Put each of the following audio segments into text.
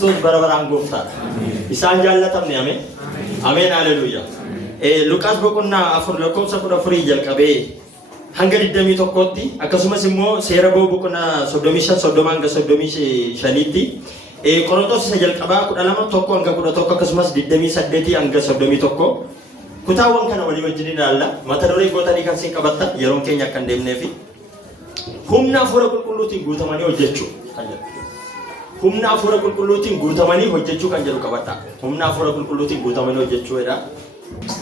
Kristos barabaraan gooftaadha. Isaan jaallatamne ameen. Ameen haleluuyaa. Luqaas boqonnaa 4:14 jalqabee hanga 21tti akkasumas immoo seera boqonnaa 35 hanga 35tti Qorontos isa jalqabaa 12 hanga 11 akkasumas 28 hanga 31 kutaawwan kana walii wajjin ilaalla. Mata duree gootanii kan isin qabattan yeroon keenya akka hin deemneef humna hafuura qulqulluutiin guutamanii hojjechuu kan jedhu. Humna hafuura qulqulluutiin guutamanii hojjechuu kan jedhu qabadha. Humna hafuura qulqulluutiin guutamanii hojjechuudha.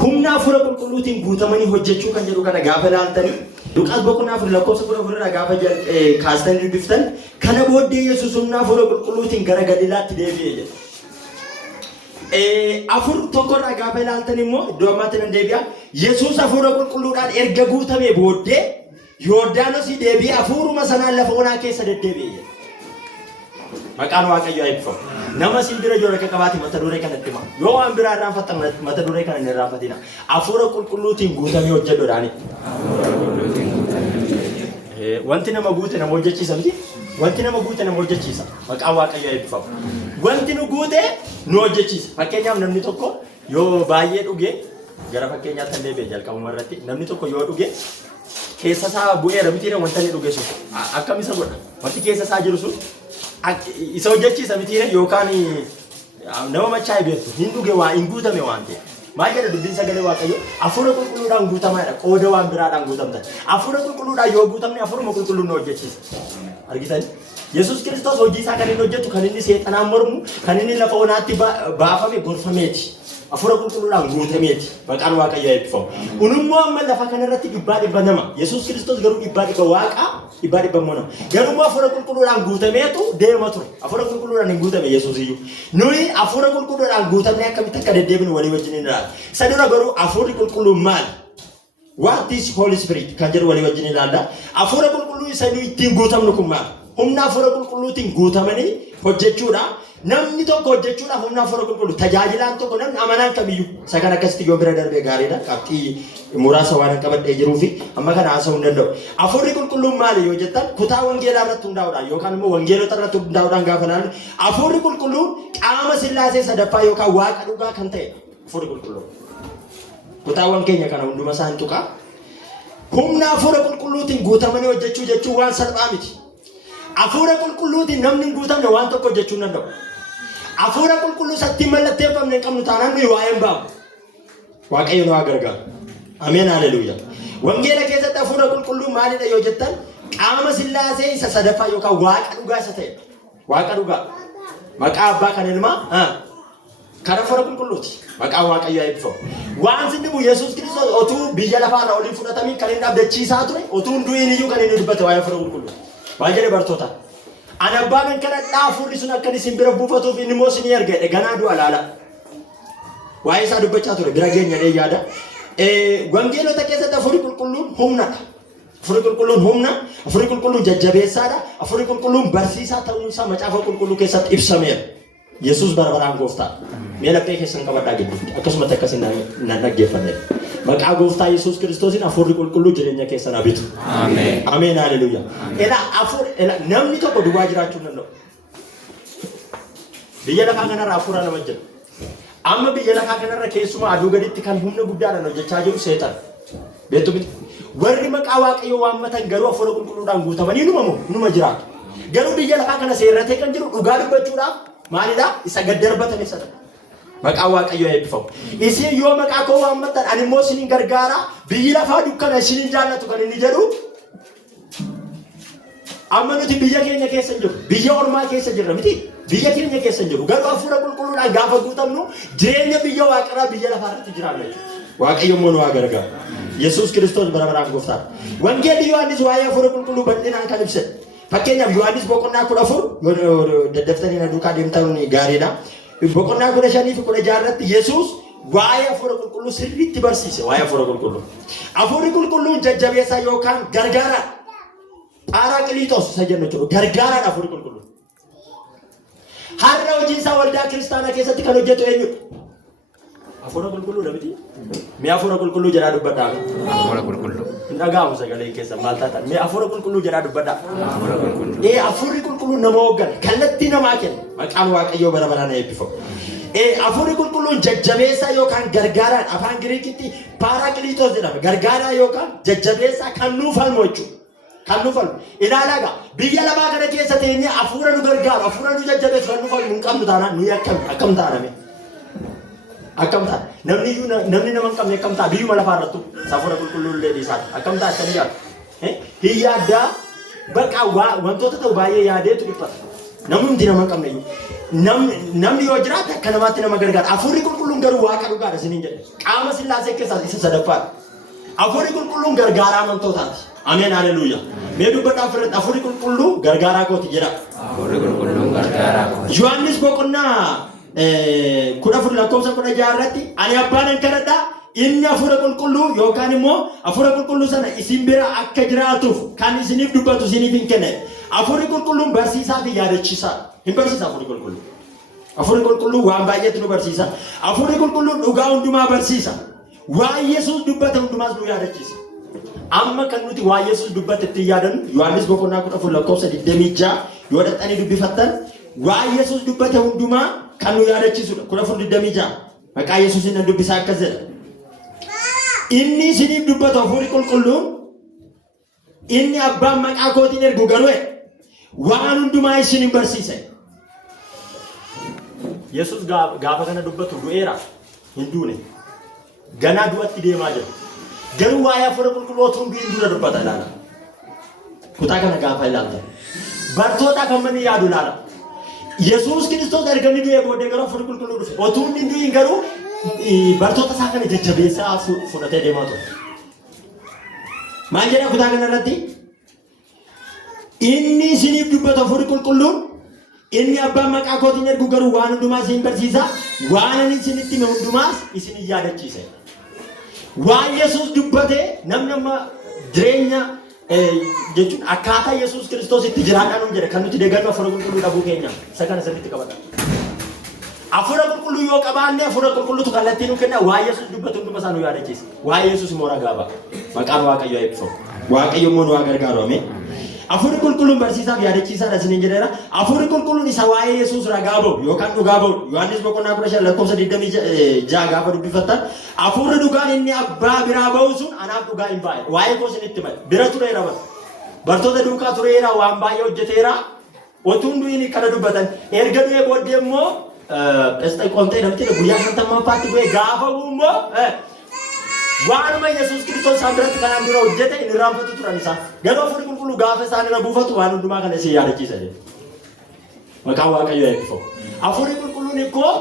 Humna hafuura qulqulluutiin guutamanii hojjechuu kan jedhu kana gaafa ilaaltanii Luqaas boqonnaa 4:14 gaafa kaastanii dubbiftan kana booddee Yesuus humna hafuura qulqulluutiin gara Galiilaatti deebi'ee jedha. Afur tokkorraa gaafa ilaaltan immoo iddoo ammaatti nan deebi'a. Yesuus hafuura qulqulluudhaan erga guutamee booddee Yordaanosii deebi'ee hafuuruma sanaan lafa onaa keessa deddeebi'ee jedha. Maqaan Waaqayyoo eebbifamu. Nama siin bira jiru akka qabaate mata duree kanatti hima. Yoo waan biraa irraanfattan mata duree kana hin irraanfatina. Hafuura qulqulluutiin guutamee hojjedhuudhaani. Wanti nama guute nama hojjechiisa miti. Wanti nama guute nama hojjechiisa. Maqaan Waaqayyoo eebbifamu. Wanti nu guute nu hojjechiisa. Fakkeenyaaf namni tokko yoo baay'ee dhugee gara fakkeenyaatti illee deebi'ee jalqabuma irratti namni tokko yoo dhugee keessa isaa bu'eera mitiira wanta inni dhuge sun akkam isa godha. Wanti keessa isaa jiru sun isa hojjechiisa mitiira yookaan nama machaa'e beektu hin dhuge waa hin guutame waan ta'eef. Maal jedha dubbiin sagalee Waaqayyoo hafuura qulqulluudhaan guutamaadha. Qooda waan biraadhaan guutamtan. Hafuura qulqulluudhaan yoo guutamne hafuuruma qulqulluun nu hojjechiisa. Argitani? Yesuus Kiristoos hojii isaa kan inni hojjetu kan inni seexanaan mormu kan inni lafa onaatti baafame gorfameeti. Hafuura qulqulluudhaan guutameeti. Maqaan Waaqayyoo eebbifamu. Unummoo amma lafa kanarratti dhibbaa nama. Yesuus Kiristoos garuu dhibbaa Waaqaa dhibbaa immoo nama. Garuu hafuura qulqulluudhaan guutameetu deema ture. Hafuura qulqulluudhaan hin guutame Yesuus iyyuu. Nuyi hafuura qulqulluudhaan guutamne akkamitti akka deddeebinu walii wajjin ilaalla. Isa dura garuu hafuurri qulqulluun maali? What is Holy Spirit kan jedhu walii wajjin ilaalla. Hafuura qulqulluu isa nuyi ittiin guutamnu kun maali? Humna hafuura qulqulluutiin guutamanii hojjechuudha. Namni tokko hojjechuudhaaf humna hafuura qulqulluu tajaajilaan tokko namni amanaan kamiyyuu isa kan akkasitti yoo bira darbee gaariidha. Qabxii muraasa waan qabadhee jiruu fi amma kana haasa'uu hin danda'u. Hafuurri qulqulluun maali yoo jettan kutaa wangeelaa irratti hundaa'uudhaan yookaan immoo wangeelota irratti hundaa'uudhaan gaafa ilaallu hafuurri qulqulluun qaama Sillaasee sadaffaa yookaan Waaqa dhugaa kan ta'e hafuurri qulqulluun. Kutaawwan keenya kana hunduma isaan tuqaa. Humna hafuura qulqulluutiin guutamanii hojjechuu jechuun waan salphaa miti. Hafuura qulqulluutiin namni hin guutamne waan tokko hojjechuu hin danda'u. Hafuura qulqulluu sattiin mallatteeffamne hin qabnu taanaan nuyi waa hin baafnu. Waaqayyo nu haa gargaaru. Ameen haleluuyaa. Wangeela keessatti hafuura qulqulluu maalidha yoo jettan qaama Sillaasee isa sadaffaa yookaan Waaqa dhugaa isa ta'e. Waaqa dhugaa. Maqaa abbaa kan ilmaa kan hafuura qulqulluuti. Maqaan Waaqayyoo eebbifamu. Waan sinni bu Yesuus Kiristoos otuu biyya lafaarraa olii fudhatamii kan inni abdachiisaa ture otuu hin du'in iyyuu kan inni dubbate waa'ee hafuura qulqulluu. Maal jedhe bartoota? Ani abbaan kana hafuurri sun akka isin bira buufatuuf inni immoo isin erga ganaa du'a laala. Waa'ee isaa dubbachaa ture bira geenyadhee yaada. Wangeelota keessatti hafuurri qulqulluun humnadha. Hafuurri qulqulluun humna, hafuurri qulqulluun jajjabeessaadha, hafuurri qulqulluun barsiisaa ta'uunsaa macaafa qulqulluu keessatti ibsameera. Yesuus barabaraan gooftaa. Mee laphee keessan qabadhaa gidduutti akkasumatti akkasiin nan dhaggeeffadhe. Maqaa gooftaa Yesuus Kiristoosiin hafuurri qulqulluu jireenya keessan habitu. Ameen. Ameen haleluuyaa. Namni tokko duwwaa jiraachuu hin danda'u. Biyya lafaa kanarra hafuura nama jira. Amma biyya lafaa kanarra keessumaa aduu gaditti kan humna guddaadhaan hojjechaa jiru seexana. Beektu miti. Warri maqaa Waaqayyoo waammatan garuu hafuura qulqulluudhaan guutamanii numa jiraatu. Garuu biyya lafaa kana seerratee kan jiru dhugaa dubbachuudhaaf maalidhaa? Isa gad darbatan isa ta'a. Maqaan Waaqayyoo eebbifamu. Isin yoo maqaa koo waammattan ani immoo isinin gargaara biyyi lafaa dukkana isinin jaallatu kan inni jedhu. Amma nuti biyya keenya keessa hin jiru. Biyya ormaa keessa jirra miti. Biyya keenya keessa hin jiru. Garuu hafuura qulqulluudhaan gaafa guutamnu jireenya biyya waaqaraa biyya lafaa irratti jiraanna jechuudha. Waaqayyo immoo nu haa gargaaru. Yesuus Kiristoos barabaraan gooftaadha. Wangeelli Yohaannis waa'ee hafuura qulqulluu bal'inaan kan ibse. Fakkeenyaaf Yohaannis boqonnaa 14 yoo daddaftanii na duukaa deemtan gaariidha. Boqonnaa 15 fi 16 irratti Yesuus waa'ee hafuura qulqulluu sirriitti barsiise waa'ee hafuura qulqulluu. Hafuurri qulqulluun jajjabeessaa yookaan gargaara. Phaaraaqiliitos isa jennu jechuudha. Gargaaraadha hafuurri qulqulluun. Har'a hojii isaa waldaa kiristaanaa keessatti kan hojjetu eenyudha? Hafuura qulqulluu dhabiti. Mee hafuura qulqulluu jedhaa dubbadhaa. Hafuura qulqulluu. Hin dhaga'amu sagalee keessa maal taatan. Mee hafuura qulqulluu jedhaa dubbadhaa. Hafuura qulqulluu. Hafuurri qulqulluu nama hooggana. Kallattii namaa kenna. Maqaan Waaqayyoo bara baraan eebbifamu. Hafuurri qulqulluun jajjabeessaa yookaan gargaaraan afaan Giriikitti paaraakiliitoos jedhama. Gargaaraa yookaan jajjabeessaa kan nuuf falmu jechuudha. Kan nuuf falmu. Ilaalaa egaa biyya lafaa kana keessa teenyee hafuura nu gargaaru, hafuura nu jajjabeessu kan nuuf falmu hin qabnu taanaan nuyi akkam taaname. Akkam ta'a namni nama hin qabne akkam ta'a biyyuma lafaa irrattu hafuura qulqulluu illee dhiisaati akkam ta'a akkam jaal hin yaaddaa bakka wantoota ta'u baay'ee yaadeetu dhiphata namni nama hin qabne namni yoo jiraate akka namaatti nama gargaara hafuurri qulqulluun garuu waaqa dhugaadha isiniin jedhe qaama sillaasee keessaa isa sadaffaadha hafuurri qulqulluun gargaaraa amantootaati ameen haleluuyaa mee dubbadhaa ofirratti hafuurri qulqulluu gargaaraa kooti jedha Hafuurri qulqulluun gargaaraa kooti. Yohaannis boqonnaa kudha afur lakkoofsa kudha jaha irratti ani abbaanan kadhadhaa inni hafuura qulqulluu yookaan immoo hafuura qulqulluu sana isin bira akka jiraatuuf kan isiniif dubbatu isiniif hin kenne hafuurri qulqulluun barsiisaa fi yaadachiisaa hin barsiisa hafuurri qulqulluu. Hafuurri qulqulluu waan baay'eetu nu barsiisa. Hafuurri qulqulluun dhugaa hundumaa barsiisa. Waan Yesuus dubbate hundumaas nu yaadachiisa. Amma kan nuti waan Yesuus dubbate itti yaadannu Yohaannis boqonnaa kudha afur lakkoofsa 26 yoo dhaqxanii dubbifattan waan Yesuus dubbate hundumaa kan nu yaadachiisudha. Kudha afur 26 maqaa Yesuusin nan dubbisaa akkas jedha. Inni isiniif dubbatu hafuurri qulqulluun inni abbaan maqaa kootiin ergu garuu waan hundumaa isin hin barsiisa. Yesuus gaafa kana dubbatu du'eera hin duune ganaa du'atti deemaa jira. Garuu waa'ee hafuura qulqulluu otoo hin dura dubbata ilaala. Kutaa kana gaafa ilaalta. Bartoota kan manni yaadu ilaala. Yesuus Kiristoos erganii du'ee booddee garuu hafuurri qulqulluu dhufe. Otoo hin du'in garuu bartoota isaa kana jajjabeessaa fudhatee deemaa ture. Maal jedha kutaa kana irratti? Inni isiniif dubbatu hafuurri qulqulluun inni abbaan maqaa kootiin ergu garuu waan hundumaa isin barsiisa. Waan ani isinitti hime hundumaas isin yaadachiisa. Waan Yesuus dubbate namni amma jireenya jechuun akkaataa Yesuus Kiristoos itti jiraadhaan jedhe kan nuti deeggarru hafuura qulqulluu dhabuu keenya isa kana sirriitti qabata. Hafuura qulqulluu yoo qabaanne hafuura qulqulluutu kallattii nu kenna waan Yesuus dubbate hunduma isaa nu yaadachiisa. Waan Yesuus immoo ragaa ba'a. Maqaan Waaqayyoo eebbifamu. Waaqayyo immoo nu haa gargaaru ameen. Hafuurri qulqulluun barsiisaaf yaadachiisaadha isiniin jedheera. Hafuurri qulqulluun isa waa'ee Yesuus ragaa ba'u yookaan dhugaa ba'u. Yohaannis boqonnaa 15 lakkoofsa 26 gaafa dubbifattan hafuurri dhugaan inni abbaa biraa ba'u sun anaaf dhugaa hin baay'e. Waa'ee koo isinitti hima. Bira tureera bara. Bartoota duukaa tureera waan baay'ee hojjeteera. Otuu hunduun kana dubbatan erga du'ee booddee immoo Phesxeqoonxee namatti guyyaa 50ffaatti du'ee gaafa immoo waanuma Yesuus Kiristoos isaan biratti kanaan dura hojjete inni raanfatu turan isaa. Garuu hafuurri qulqulluu gaafa isaan irra buufatu waan hundumaa kana isin yaadachiisa jedhe. Maqaan Waaqayyoo eebbifamu. Hafuurri qulqulluun ikkoo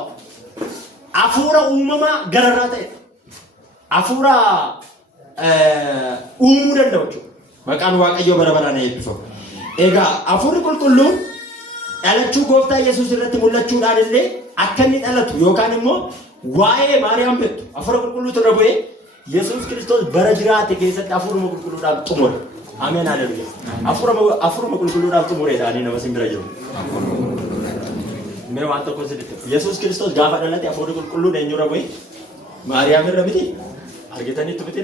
hafuura uumamaa gararraa ta'e. Hafuura uumuu danda'u jechuudha. Maqaan Waaqayyoo bara baraan eebbifamu. Egaa hafuurri qulqulluun dhalachuu gooftaa Yesuus irratti mul'achuudhaan illee akka inni dhalatu yookaan immoo waa'ee Maariyaam beektu hafuura qulqulluutu irra bu'ee Yesuus Kiristoos bara jiraate keessatti hafuuruma qulqulluudhaan xumure. Ameen haleluuyaa. Hafuuruma qulqulluudhaan xumureedhaan nama sin bira jiru. Mee waan tokko sirriitti. Yesuus Kiristoos gaafa dhalate hafuurri qulqulluun eenyurra bu'e? Maariyaam irra miti. Argitaniitu miti.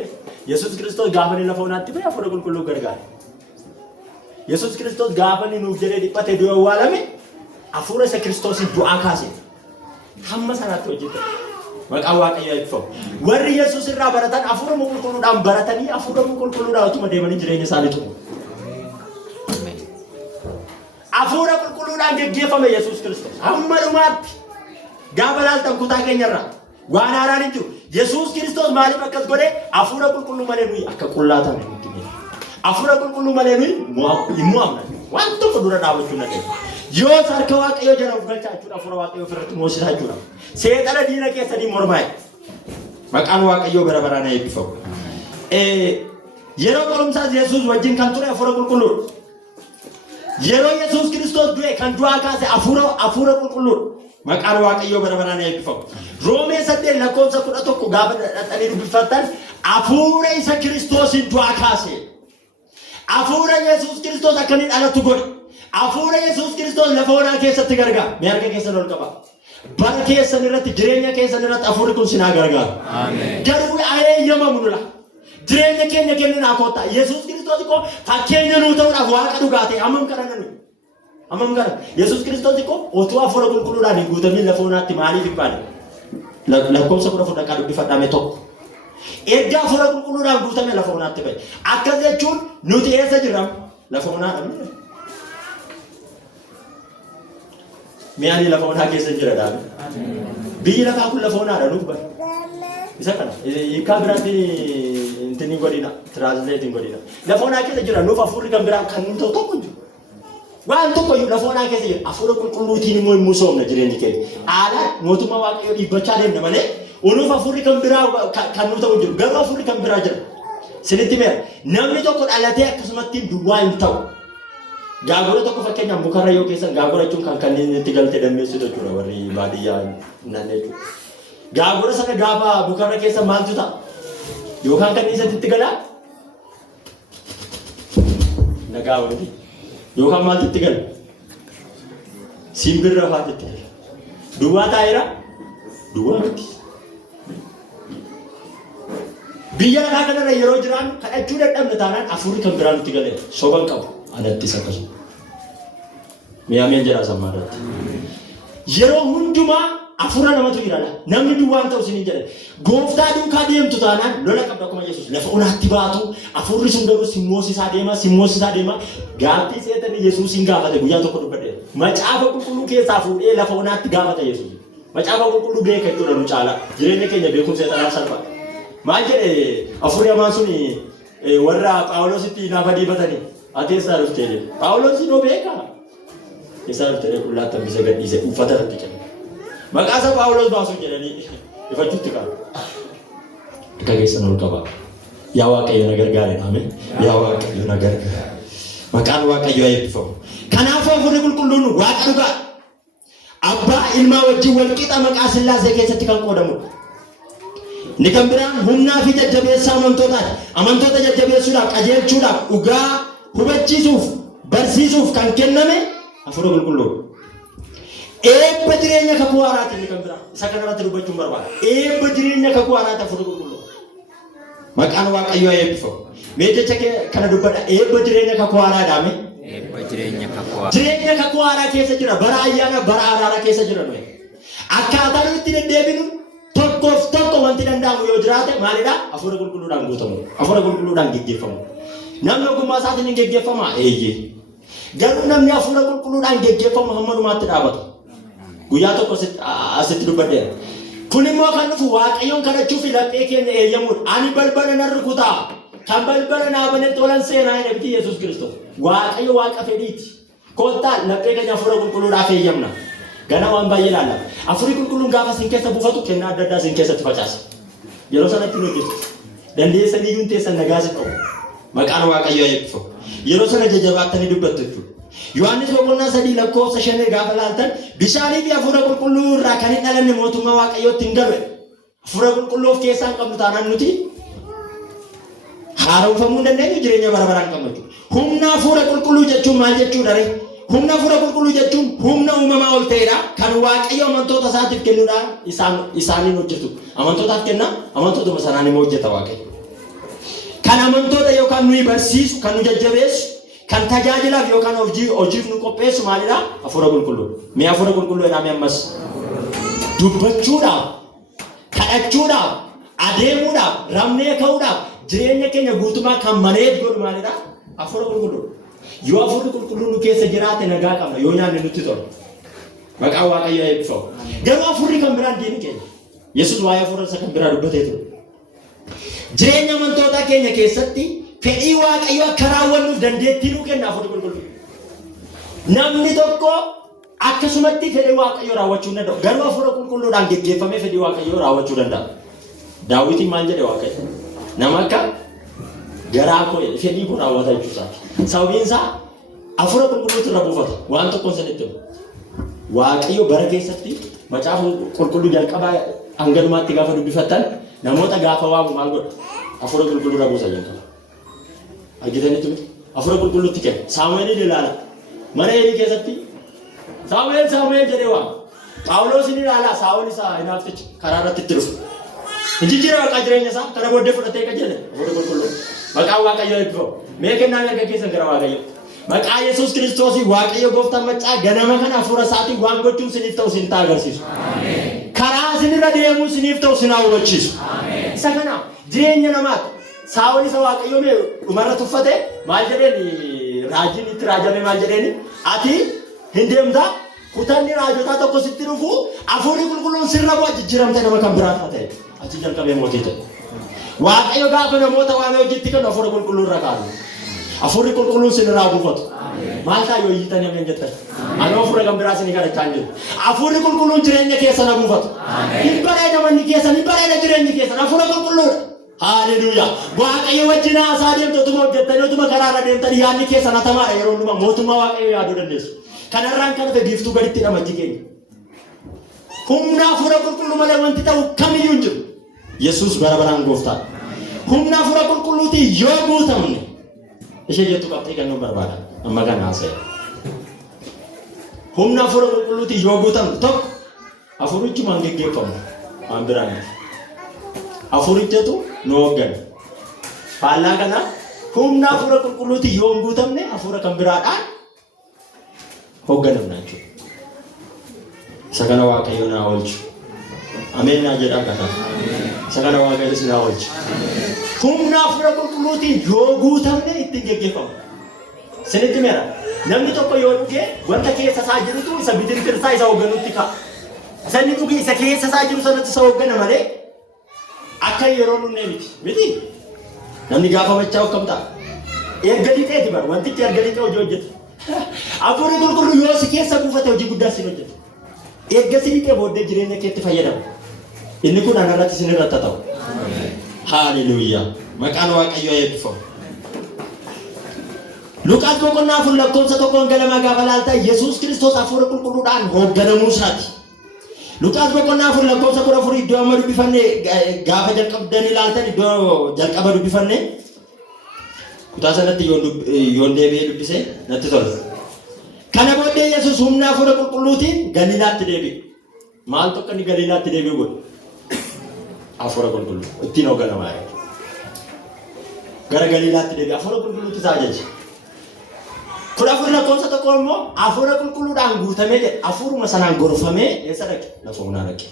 Yesuus Kiristoos gaafa inni lafa onaatti bu'e hafuura qulqulluu gargaare. Yesuus Kiristoos gaafa inni nuuf jedhee dhiphate du'e awwaalame hafuura isa Kiristoosin du'aa kaase. Hamma sanaatti hojjete. Maqaan Waaqayyoo eebbifamu. Warri Yesuus irraa baratan hafuura qulqulluudhaan baratanii hafuura qulqulluudhaan utuma deemanii jireenya isaanii xumuru. Hafuura qulqulluudhaan geggeeffame Yesuus Kiristoos. Hamma dhumaatti gaafa laaltan kutaa keenyarraa waan haaraan hin jiru. Yesuus Kiristoos maaliif akkas godhe hafuura qulqulluu malee nuyi akka qullaatame nutti hime. Hafuura qulqulluu malee nuyi immoo amna. Waan tokko dura dhaabachuu na ta'e. Yoo harka Waaqayyoo jala of galchaa jechuudha hafuura Waaqayyoo ofirratti moosisaa jechuudha. Seexana diina keessanii mormaa'e. Maqaan Waaqayyoo bara baraan eebbifamu. Yeroo qorumsaas Yesuus wajjin kan ture hafuura qulqulluudha. Yeroo Yesuus Kiristoos du'e kan du'aa kaase hafuura qulqulluudha. Maqaan Waaqayyoo bara baraan eebbifamu. Roomee 8 lakkoofsa 11 gaafa dhaqanii dubbifattan hafuura isa Kiristoosin du'aa kaase. Hafuura Yesuus Kiristoos akka inni dhalatu godhe. Hafuura Yesuus Kiristoos lafa onaa keessatti gargaara. Mee harka keessa ol qaba. bara keessan irratti jireenya keessan irratti hafuurri kun sinaa gargaaru. Ameen. Garuu eeyyamamudha. Jireenya keenya kennaa koota Yesuus Kiristoos ko fakkeenya nuu ta'uudhaaf waaqa dhugaa ta'e hammam kadhanna nuyi. Hammam kadhanna. Yesuus Kiristoos ko otoo hafuura qulqulluudhaan hin guutamin lafa onaatti maaliif hin baane? Lakkoofsa 14 kan dubbifadhame tokko. Erga hafuura qulqulluudhaan guutame lafa onaatti bahe. Akkas jechuun nuti eessa jirra? Lafa onaa dhabne. Mi'aanii lafa onaa keessa jira dhaabe. Biyyi lafaa kun lafa onaadha nuuf bahe. Isa kana hiikaa biraatti intini godina translate godina. Lafa onaa keessa jira nuuf hafuurri kan biraa kan hin ta'u tokko jiru. Waan tokko iyyuu lafa onaa keessa jira. Hafuura qulqulluutiin immoo hin musoomna jireenyi keenya. Haala mootummaa waaqayyoo dhiibbachaa deemna malee unuuf hafuurri kan biraa kan nu ta'u jiru. Garuu hafuurri kan biraa jira. Sinitti meera namni tokko dhalatee akkasumatti duwwaa hin ta'u. Gaagura tokko fakkeenyaaf mukarra yoo keessan gaagura jechuun kan kanneen itti galtee dammeessitu jechuudha warri baadiyyaa naannoo jechuudha. Gaagura sana gaafa mukarra keessa maaltu ta'a? Yookaan kan isatti itti galaa? Nagaa waliin. Yookaan maaltu itti gala? Simbirra faatu itti gala. Duwwaa taa'eera? Duwwaa miti. Biyya lafaa kanarra yeroo jiraannu kadhachuu dadhabne taanaan hafuurri kan biraa nutti galee soban qabu. Adattis akkasuma. Mi'aameen jedhaa sammaarratti. Yeroo hundumaa hafuura namatu jiraadha. Namni duwwaan ta'u isin hin jedhan. Gooftaa duukaa deemtu taanaan lola qabda akkuma Yesuus. Lafa onaatti baatu hafuurri sun garuu simmoosisaa deema. Gaaffii seetanii Yesuus hin gaafate guyyaa tokko dubbadhe. Macaafa qulqulluu keessaa fuudhee lafa onaatti gaafate Yesuus. Macaafa qulqulluu beeka jechuudha nu caala. Jireenya keenya beekumsa seexanaaf salphaa. Maal jedhe hafuurri hamaan sun warra Phaawulositti naafa diibatanii. Ati eessaa dhuftee deemu? Phaawulos noo beekaa? Eessaa dhuftee qullaattan bisa gadhiise uffata irratti kenna. Maqaa isaa Phaawulos baasuu jedhanii ifachuutti qaba. Akka keessan ol qaba. Yaa Waaqayyo na gargaare ameen. Yaa Waaqayyo na gargaare. Maqaan Waaqayyoo eebbifamu. Kanaafuu hafuurri qulqulluun Waaqa dhugaa. Abbaa ilmaa wajjin wal qixa maqaa Sillaasee keessatti kan qoodamudha. Ni kan biraan humnaa fi jajjabeessaa amantootaati. Amantoota jajjabeessuudhaaf qajeelchuudhaaf dhugaa hubachiisuuf barsiisuuf kan kenname hafuura qulqulluu. Eebba jireenya kakuu haaraati ni kan biraa. Isa kanarratti dubbachuun barbaada. Eebba jireenya kakuu haaraati hafuura qulqulluu. Maqaan Waaqayyoo eebbifamu. Mee jecha kana dubbadha. Eebba jireenya kakuu haaraadhaame. Eebba jireenya kakuu haaraa. Jireenya kakuu haaraa keessa jira. Bara ayyaana bara araaraa keessa jira nuyi. Akkaataa nuti deddeebinu tokkoof tokko wanti danda'amu yoo jiraate maalidha? Hafuura qulqulluudhaan guutamu. Hafuura qulqulluudhaan geggeeffamu. Namni ogummaa isaatiin hin geggeeffama eeyyee. Garuu namni hafuura qulqulluudhaan geggeeffamu hamma dhumaatti dhaabata. Guyyaa tokko asitti dubbadheera. Kun immoo kan dhufu Waaqayyoon kadhachuuf laphee keenya eeyyamuudha. Ani balbala nan rukutaa. Kan balbala naa banetti olan seenaa hin dhabdi Yesuus Kiristoos. Waaqayyo Waaqa fedhiiti. Kottaa laphee keenya hafuura qulqulluudhaaf eeyyamna. Gana waan baay'ee ilaalla. Hafuurri qulqulluun gaafa sin keessa buufatu kennaa adda addaa sin keessatti facaasa. Yeroo sanatti nu hojjetu. Dandeessanii iyyuu teessan nagaa si qabu. Maqaan Waaqayyoo eebbifamu. Yeroo sana jajjabaattanii dubbattu jechuudha. Yohaannis boqonnaa 3 lakkoofsa 5 gaafa laaltan bishaanii fi hafuura qulqulluu irraa kan hin dhalanne mootummaa Waaqayyootti hin galu. Hafuura qulqulluu of keessaa hin qabnu taanaan nuti haaromfamuu hin dandeenyu jireenya bara baraan qabnu jechuudha. Humna hafuura qulqulluu jechuun maal jechuudha ree? Humna hafuura qulqulluu jechuun humna uumamaa ol ta'edha. Kan Waaqayyo amantoota isaatiif kennuudhaan isaaniin hojjetu. Amantootaaf kenna, amantootuma sanaan immoo hojjeta Waaqayyo. Kan amantoota yookaan nuyi barsiisu, kan nu jajjabeessu, kan tajaajilaaf yookaan hojiif nu qopheessu maalidha? Hafuura qulqulluu. Mee hafuura qulqulluu jedhame ammas dubbachuudhaaf, kadhachuudhaaf, adeemuudhaaf, ramnee ka'uudhaaf, jireenya keenya guutumaa kan maneef godhu maalidha? Hafuura qulqulluu. Yoo hafuurri qulqulluun nu keessa jiraate nagaa qabna, yoo nyaanne nutti tola. Maqaan Waaqayyoo eebbifamu. Garuu hafuurri kan biraan diinni keenya. Yesuus waa'ee hafuura isa kan biraa dubbatee ture. Jireenya amantoota keenya keessatti fedhii Waaqayyoo akka raawwannuuf dandeettii nuu kenna hafuurri qulqulluun. Namni tokko akkasumatti fedhii Waaqayyoo raawwachuu hin danda'u. Garuu hafuura qulqulluudhaan geggeeffamee fedhii Waaqayyoo raawwachuu danda'a. Daawitiin maal jedhe Waaqayyo? Nama akka garaa koo fedhii koo raawwata jechuusaati. Sababiin isaa hafuura qulqulluutu irra buufata. Waan tokkoon sanitti Waaqayyo bara keessatti macaafa qulqulluu jalqabaa hanganumaatti gaafa dubbifattan namoota gaafa waamu maal godha? Hafuura qulqulluu irra buusa jalqaba. Argitanitti miti? Hafuura qulqulluutti kenna. Saamu'eelin ilaala. Mana Eelii keessatti Saamu'eel jedhee waama. Phaawulosin ilaalaa saawwan isaa hinaaftichi karaa irratti itti dhufu. Inji jira waaqa jireenya isaa kana booddee fudhatee qajeele booda qulqulluu. Maqaa Waaqayyoo eebbifamu. Mee kennaan erga keessan gara Waaqayyoo. Maqaa Yesuus Kiristoos Waaqayyo gooftaan maccaa ganama kana hafuura isaatiin waan gochuun isiniif ta'u isin agarsiisu. Karaa isinirra deemuu isiniif ta'u isin hubachiisu. Isa kana jireenya namaati. Saawwan isa Waaqayyoo mee dhumarra tuffate maal jedheen raajiin itti raajame maal jedheen ati hin deemtaa kutanni raajotaa tokko sitti dhufu hafuurri qulqulluun sirra bu'a jijjiiramte nama kan biraa ta'e achi jalqabee mootii ta'e. Waaqayyo gaafa namoota waan hojjetti kan hafuura qulqulluun irra kaa'u. Hafuurri qulqulluun sinirraa buufatu. Maal ta'a yoo hiitanii amma hin jettan. Ani hafuura kan biraa sinii kadhachaa hin jiru. Hafuurri qulqulluun jireenya keessan buufatu. Hin bareeda manni keessan, hin bareeda jireenyi keessan hafuura qulqulluudha. Hallelujah. Waaqayyo wajjin haasaa deemtu utuma hojjettanii utuma karaarra deemtanii yaadni keessan hatamaadha yeroo hundumaa mootummaa Waaqayyo yaaduu dandeessu. Kanarraan kan ta'e biiftuu gaditti hidhamatti keenya. Humna hafuura qulqulluu malee wanti ta'u kamiyyuu hin jiru. Yesuus bara baraan gooftaa. Humna hafuura qulqulluutiin yoo guutamne ishee jettu qabxee kennuun barbaada. Amma kan haasa'e. Humna hafuura qulqulluutiin yoo guutamne tokko hafuurichumaan geggeeffamu waan biraan miti. Hafuurichatu nu hooggana. Faallaa kana humna hafuura qulqulluutiin yoo hin guutamne hafuura kan biraadhaan hoogganamna jechuudha. Isa kana Waaqayyo naa oolchu. Ameen naa jedhaa kana. Isa kana Waaqayyo si naa oolchu. Humna hafuura qulqulluutiin yoo guutamne ittiin geggeeffamu. Sinitti meera. Namni tokko yoo dhugee wanta keessa isaa jirutu isa bitirtirsaa isa hoogganuutti ka'a. Isa inni dhugee isa keessa isaa jiru sanatti isa hooggana malee akka yeroo nunnee miti. Namni gaafa machaa akkam ta'a. Ergalii ta'eeti bara wantichi ergalii ta'e hojii hojjeta. Hafuurri qulqulluu yoo si keessa buufate hojii guddaa sin hojjeta. Ergasii dhiqee booddee jireenya keetti fayyadamu. Inni kun anarratti sin irratti ta'u. Hallelujah. Maqaan Waaqayyoo eebbifamu. Luqaas boqonnaa afur lakkoofsa tokkoon galama gaafa laaltaa Yesuus Kiristoos hafuura qulqulluudhaan hoogganamuu isaati. Luqaas boqonnaa afur lakkoofsa 14 iddoo amma dubbifanne gaafa jalqabdan ilaaltan iddoo jalqaba dubbifanne kutaa sanatti yoon deebi'ee dubbise natti tola. Kana booddee Yesuus humna hafuura qulqulluutiin Galiilaatti deebi'e. Maal tokko inni Galiilaatti deebi'u godhe? Hafuura qulqulluu ittiin hoogganamaa jira. Gara Galiilaatti deebi'e hafuura qulqulluutti isaa ajaje. Kudha afur lakkoofsa tokko immoo hafuura qulqulluudhaan guutamee jedhe hafuuruma sanaan gorfamee eessa dhaqe? Lafa onaa dhaqe.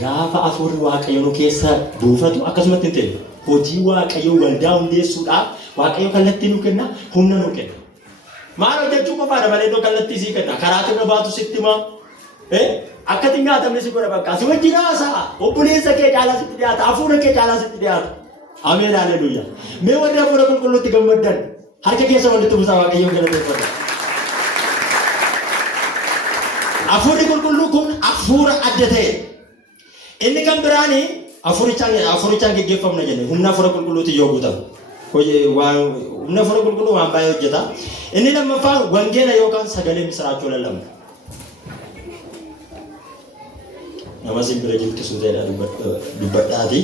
Gaafa hafuurri Waaqayyo nu keessa buufatu akkasumatti hin ta'e. Hojii Waaqayyo waldaa hundeessuudhaaf Waaqayyo kallattii nu kenna, humna nu kenna. Maal hojjechuu qofaadha malee iddoo kallattii sii kenna. Karaa irra baatu sitti himaa. Akkatti nyaatamne si godha bakka. Si wajjin haasa'a. Obboleessa kee caalaa sitti dhiyaata. Hafuura kee caalaa sitti dhiyaata. Ameen hallelujaa. Mee warri hafuura qulqulluutti gammaddan. Harka keessa walitti buusaa Waaqayyoon galateeffata. Hafuurri qulqulluu kun hafuura adda ta'e. Inni kan biraani hafuurichaan geggeeffamna jenne humna hafuura qulqulluutiin yoo guutamu. Humna hafuura qulqulluu waan baay'ee hojjeta. Inni lammaffaan wangeela yookaan sagalee misiraachuu lallabna. Nama simbira jirtu suuteedha dubbadhaati.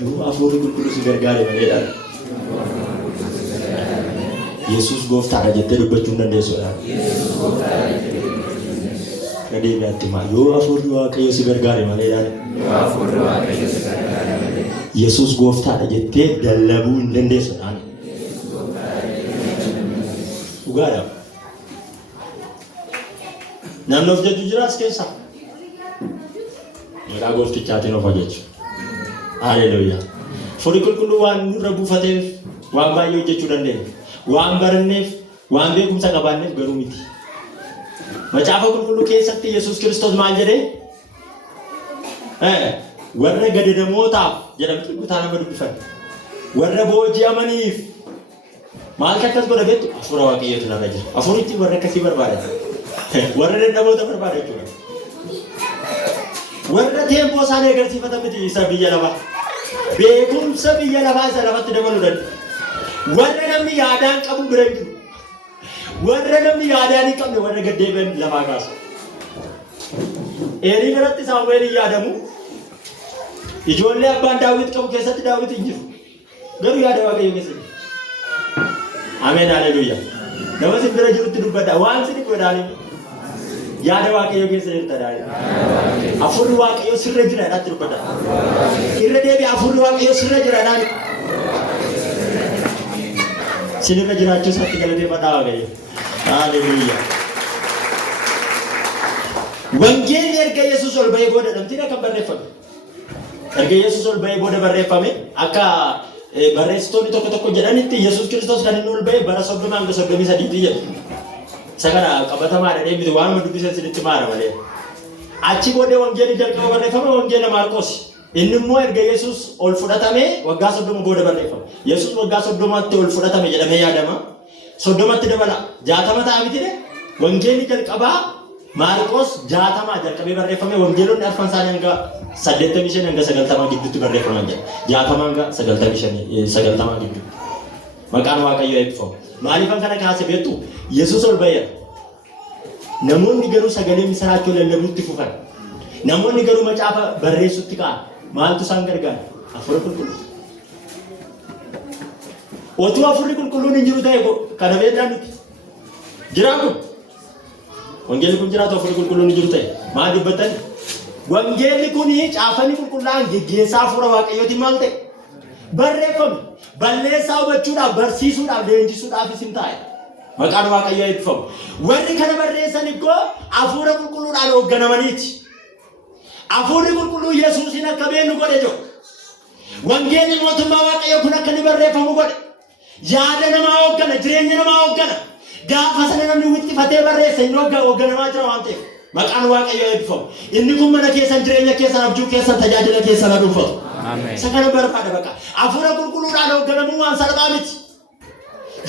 Yoo hafuurri qulqulluu si gargaare maleedha. Yesuus gooftaadha jettee dubbachuu hin dandeessuudha. Kadeebiyaatti maal yoo hafuurri Waaqayyo si gargaare maleedha. Yesuus gooftaadha jettee dallabuu hin dandeessuudha. Dhugaadha. Namni of jechuu jiraas keessa. Maqaa gooftichaatiin of hojjechu. Hallelujah. Hafuurri qulqulluu waan nurra buufateef waan baay'ee hojjechuu dandeenya. Waan baranneef, waan beekumsa qabaanneef garuu miti. Macaafa qulqulluu keessatti Yesuus Kiristoos maal jedhee? Warra gadadamootaaf jedhamtu kutaa nama dubbifan. Warra booji'amaniif maal akkas godha beektu? Hafuura Waaqayyootu narra jira. Hafuurichi warra akkasii barbaada. Warra dadhaboota barbaada jechuudha. Warra teempoo isaanii agarsiifatan miti isa biyya lafaa. Beekumsa biyya lafaa isa lafatti dabaluu danda'a. Warra namni yaadaan qabu bira jiru. Warra namni yaadaan hin qabne warra gaddeebi'an lafaa kaasu. Eelii biratti Saamu'eel hin yaadamu. Ijoollee abbaan Daawit qabu keessatti Daawit hin jiru. Garuu yaada Waaqayyoo keessatti. Ameen hallelujaa. Nama sin bira jirutti dubbadha. Waan sin godhaanii. yaada waaqayyo keessa jirta daali afurri waaqayyo sirra jira dhaatti dubbata irra deebi afurri waaqayyo sirra jira daali sinirra jiraachuu isaatti galateeffadhaa waaqayyo haleluuyaa wangeelli erga Yesuus ol ba'ee booda namtiin akka barreeffame erga Yesuus ol ba'ee booda barreeffame akka barreessitoonni tokko jedhanitti Yesuus Kiristoos kan inni ol ba'e bara 33 jedhu sagara qabatamaa dha deemite waan dubbisee sitti maara malee achi booda wangeelli jalqaba barreeffame wangeela Maarqos inni immoo erga Yesuus ol fudhatame waggaa 30 booda barreeffame Yesuus waggaa 30tti ol fudhatame jedhamee yaadama 30tti dabala 60 ta'a miti wangeelli jalqabaa Maarqos 60 jalqabee barreeffame wangeelonni arfan isaanii hanga 85 hanga 90 gidduutti barreeffaman jedha 60 hanga 90 gidduutti maqaan waaqayyoo eebbifamu maaliifan kana kaase beektu Yesuus ol ba'e namoonni garuu sagalee misiraachoo lallabuutti fufan namoonni garuu macaafa barreessutti ka'an maaltu isaan gargaara afur qulqulluu otuu afurri qulqulluun hin jiru ta'e kana beeknaa nuti jiraa kun wangeelli kun jiraatu afurri qulqulluun hin jiru ta'e maal dubbatan wangeelli kun caafanii qulqullaa'an geggeessaa hafuura waaqayyooti maal ta'e barreeffame balleessaa hubachuudhaaf barsiisuudhaaf leenjisuudhaaf isin taa'e maqaan waaqayyoo eebbifamu warri kana barreessan ikkoo hafuura qulqulluudhaan hoogganamaniiti hafuurri qulqulluu Yesuusin akka beeknu godhe jiru wangeelli mootummaa waaqayyoo kun akka inni barreeffamu godhe yaada namaa hooggana jireenya namaa hooggana gaafa sana namni wixxifatee barreessa inni hoogganamaa jira waan ta'eef maqaan waaqayyoo eebbifamu inni kun mana keessan jireenya keessan abjuu keessan tajaajila keessan dhuunfatu isa kana barbaada baqa hafuura qulqulluudhaan hoogganamuu waan salphaa miti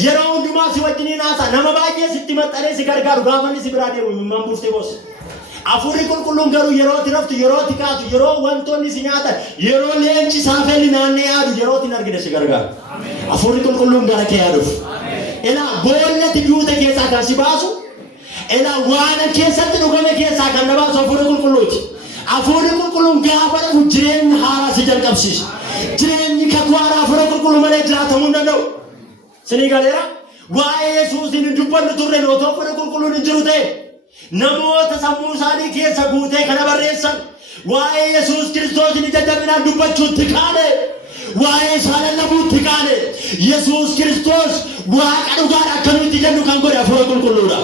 yeroo hundumaa si wajjiniin haasa nama baay'ee sitti maxxanee si gargaaru gaafa inni si biraa deemu imimmaan buuftee boosse hafuurri qulqulluun garuu yeroo itti raftu yeroo itti kaatu yeroo wantoonni si nyaatan yeroo leenci saafeli naannee yaadu yeroo itti argite si gargaaru hafuurri qulqulluun gara kee yaaduuf elaa boollatti duute keessaa kan si baasu elaa waan keessatti dhugame keessaa kan na baasu hafuurri qulqulluuti hafuurri qulqulluun gaafa dhufu jireenya haaraa si jalqabsiisa jireenyi kakuu haaraa hafuura qulqulluu malee jiraatamuu hin danda'u sinii galeera waa'ee Yesuusin dubbannu turre otoo hafuurri qulqulluun hin jiru ta'e namoota sammuu isaanii keessa guutee kana barreessan waa'ee Yesuus Kiristoosin jajjabinaan dubbachuutti kaane waa'ee isaa lallabuutti kaane Yesuus Kiristoos waaqa dhugaadha akka nuti jennu kan godhe hafuura qulqulluudha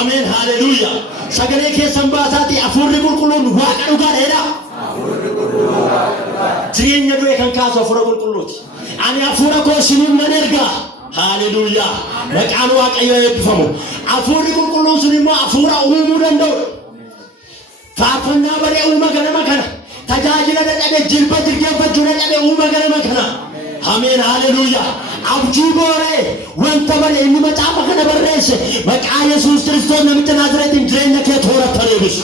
ameen haleluuyaa sagalee keessan baasaati hafuurri qulqulluun waaqa dhugaadha jireenya du'e kan kaasu hafuura qulqulluuti ani hafuura koo isiniin nan ergaa haleluuyaa maqaan waaqayyoo eebbifamu hafuurri qulqulluun sun immoo hafuura uumuu danda'u faarfannaa baree uuma ganama kana tajaajila dadhabe jilba dirgeeffachuu dadhabe uuma ganama kana ameen haleluuyaa abjuu booree wanta baree inni macaafa kana barreesse maqaa Yesuus Kiristoos namicha Naazreetiin jireenya kee toorata deebisu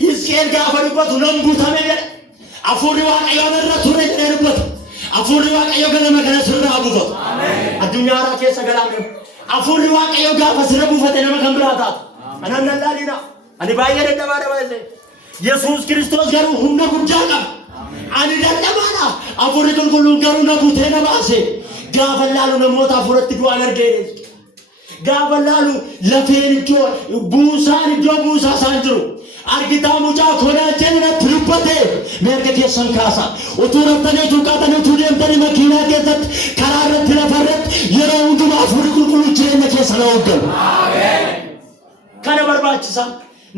Hisqeel gaafa dubbatu nan guutame jedhe hafuurri waaqayyoo irra ture jedhee dubbatu hafuurri waaqayyoo ganama kana sirraa buufatu addunyaa haaraa keessa galaanne hafuurri waaqayyoo gaafa sirra buufate nama kan biraa taatu anan lallaalina ani baay'ee dadhabaa dabalee Yesuus Kiristoos garuu humna guddaa qaba ani dadhabaadha hafuurri qulqulluun garuu na guutee na baase gaafa laalu namoota hafuuratti du'an argee gaafa laalu lafeen iddoo buusaan isaan jiru argitaa mucaa konaa jenna turubbate merga keessan kaasa utuu raftanii utuu qaatanii utuu deemtanii makiinaa keessatti karaa irratti lafarratti yeroo hundumaa hafuurri qulqulluu jireenya keessan hoogganu kana barbaachisa